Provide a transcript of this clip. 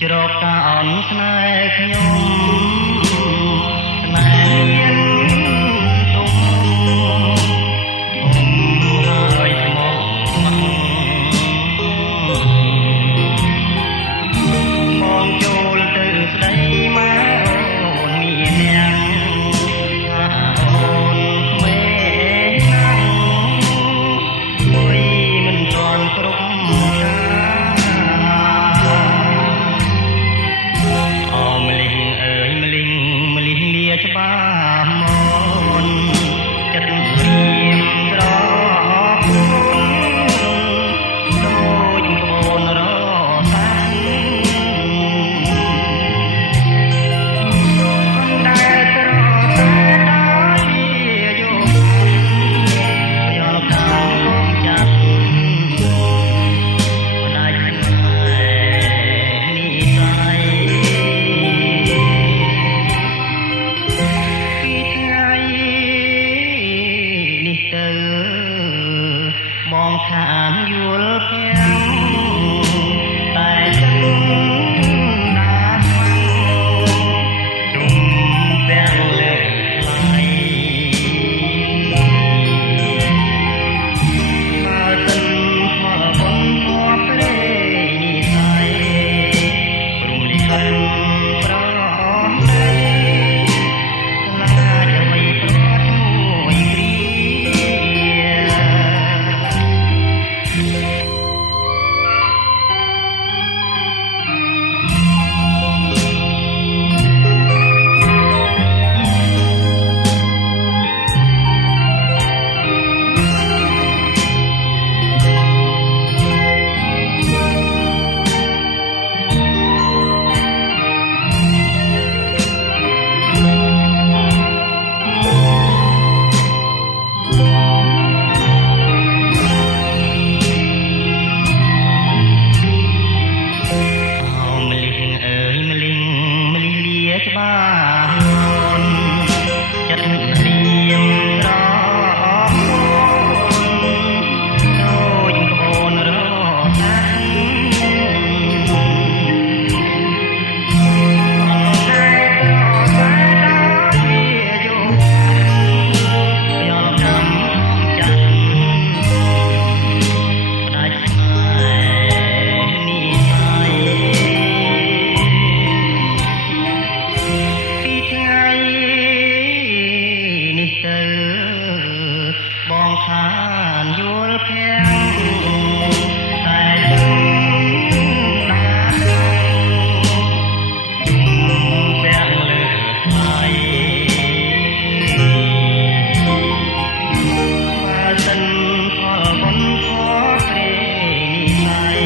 ច្រកកោនស្នេហ៍ខ្ញុំស្នេហ៍មានទុំហើយស្មោះមកចូលទៅស្ដីមកអូនមានអ្នកអូនក្មេងណាស់មួយមិនទាន់គ្រប់ច្បាស់មកចិត្តព្រៀមត្រង់ដូចក្បូនរសាដែលត្រតែដល់យកយកតាមចាត់ដាច់ស្នេហ៍នេះបងខានយល់ភាំងតែចិត្តណាជុំទាំងលើថ្លៃបើសិនស្មោះបងមកភ្លេងនិស័យព្រមលិខិតប្រដីឡាចអ្វីប្រត់មួយគ្រាច្បាស់ចិត្តព្រៀមត្រង់ដូចក្បូនរសាបងខានយល់ភាំងតែណាទាំងលើថ្លៃបើសិនផលបុណ្យខុសព្រេងនិស័យ